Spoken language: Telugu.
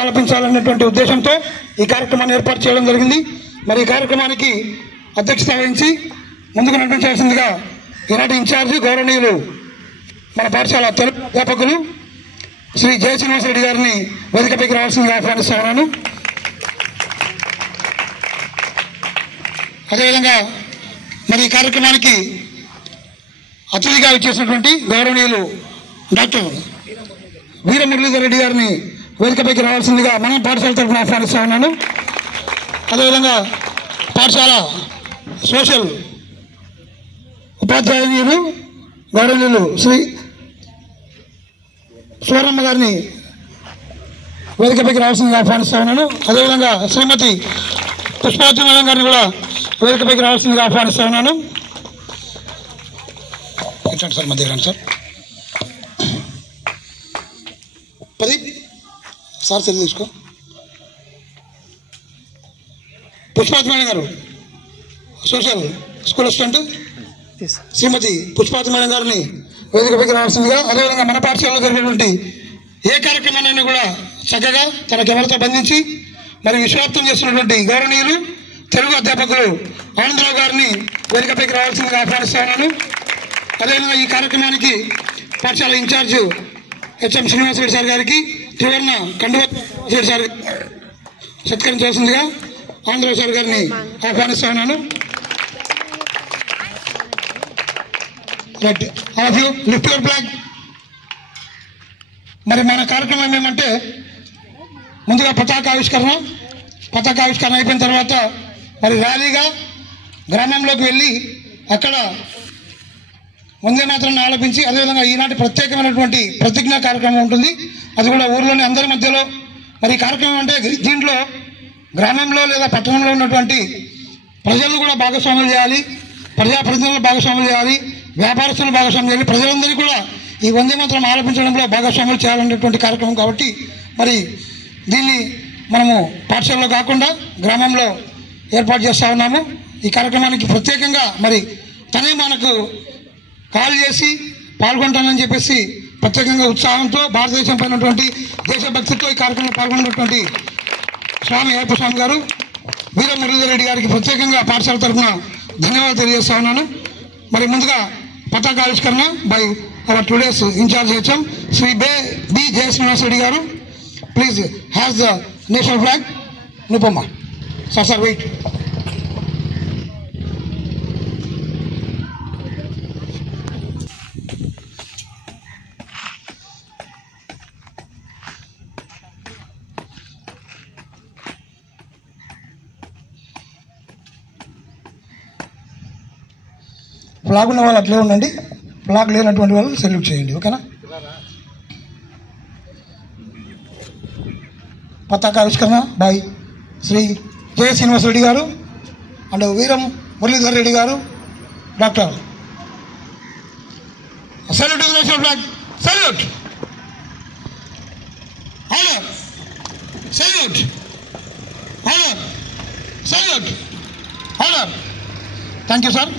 ఆలపించాలనేటువంటి ఉద్దేశంతో ఈ కార్యక్రమాన్ని ఏర్పాటు చేయడం జరిగింది. మరి ఈ కార్యక్రమానికి అధ్యక్షత వహించి ముందుకు నడిపించాల్సిందిగా ఈనాటి ఇన్ఛార్జి గౌరవనీయులు మన పాఠశాల తెలుగు అధ్యాపకులు శ్రీ జయ శ్రీనివాసరెడ్డి గారిని వేదికపైకి రావాల్సిందిగా ఆహ్వానిస్తా ఉన్నాను. అదేవిధంగా మరి ఈ కార్యక్రమానికి అతిథిగా వచ్చేసినటువంటి గౌరవనీయులు డాక్టర్ వీర మురళీధర్ రెడ్డి గారిని వేదికపైకి రావాల్సిందిగా మనం పాఠశాల తరఫున ఆహ్వానిస్తా ఉన్నాను. అదేవిధంగా పాఠశాల సోషల్ ఉపాధ్యాయులు గౌరవనీయులు శ్రీ సువర్ణమ్మ గారిని వేదికపైకి రావాల్సిందిగా ఆహ్వానిస్తా ఉన్నాను. అదేవిధంగా శ్రీమతి పుష్పావతి మేడం గారిని కూడా వేదికపైకి రావాల్సిందిగా ఆహ్వానిస్తా ఉన్నాను. ఎట్లాంటి సార్ మధ్య రండి సార్. ప్రదీప్ సార్ చదివి తీసుకో. పుష్పావతి మేడం గారు సోషల్ స్కూల్ అసిస్టెంట్ శ్రీమతి పుష్పావతి మేడం గారిని వేదికపైకి రావాల్సిందిగా, అదేవిధంగా మన పాఠశాలలో జరిగినటువంటి ఏ కార్యక్రమాన్ని కూడా చక్కగా తన కెమెరాతో బంధించి మరి విశ్వాసం చేస్తున్నటువంటి గౌరవనీయులు తెలుగు అధ్యాపకులు ఆనందరావు గారిని వేదికపైకి రావాల్సిందిగా ఆహ్వానిస్తున్నాను. అదేవిధంగా ఈ కార్యక్రమానికి పాఠశాల ఇన్ఛార్జ్ హెచ్ఎం శ్రీనివాసరెడ్డి సార్ గారికి త్రివర్ణ కండువా సార్ సత్కరించాల్సిందిగా ఆనందరావు సార్ గారిని ఆహ్వానిస్తున్నాను. Lift your flag. మరి మన కార్యక్రమం ఏమంటే ముందుగా పతాకావిష్కరణ అయిపోయిన తర్వాత మరి ర్యాలీగా గ్రామంలోకి వెళ్ళి అక్కడ వందే మాత్రం ఆలపించి, అదేవిధంగా ఈనాటి ప్రత్యేకమైనటువంటి ప్రతిజ్ఞా కార్యక్రమం ఉంటుంది. అది కూడా ఊర్లోని అందరి మధ్యలో. మరి కార్యక్రమం అంటే దీంట్లో గ్రామంలో లేదా పట్టణంలో ఉన్నటువంటి ప్రజలు కూడా భాగస్వాములు చేయాలి, ప్రజాప్రతినిధులు భాగస్వాములు చేయాలి, వ్యాపారస్తులు భాగస్వామ్యం చేయాలి, ప్రజలందరికీ కూడా ఈ వందే మాత్రం ఆలపించడంలో భాగస్వాములు చేయాలనేటువంటి కార్యక్రమం. కాబట్టి మరి దీన్ని మనము పాఠశాలలో కాకుండా గ్రామంలో ఏర్పాటు చేస్తూ ఉన్నాము. ఈ కార్యక్రమానికి ప్రత్యేకంగా మరి తనే మనకు కాల్ చేసి పాల్గొంటానని చెప్పేసి ప్రత్యేకంగా ఉత్సాహంతో భారతదేశం పైనటువంటి దేశభక్తితో ఈ కార్యక్రమంలో పాల్గొన్నటువంటి స్వామి అయ్యప్ప స్వామి గారు వీర మురళీధర్ రెడ్డి గారికి ప్రత్యేకంగా పాఠశాల తరఫున ధన్యవాదాలు తెలియజేస్తా ఉన్నాను. మరి ముందుగా పతాకావిష్కరణ by our today's incharge HM Shri B Jaya Srinivasareddy గారు. Please hoist the national flag. నుపమ్మ సార్ వెయిట్. ఫ్లాగ్ ఉన్న వాళ్ళు అట్లే ఉండండి, ఫ్లాగ్ లేనటువంటి వాళ్ళు సెల్యూట్ చేయండి. ఓకేనా? పతాకావిష్కరణ బై శ్రీ జయ శ్రీనివాసరెడ్డి గారు అండ్ వీరం మురళీధర్ రెడ్డి గారు. Doctor salute national flag. Salute order. Salute order. Salute order. Thank you sir.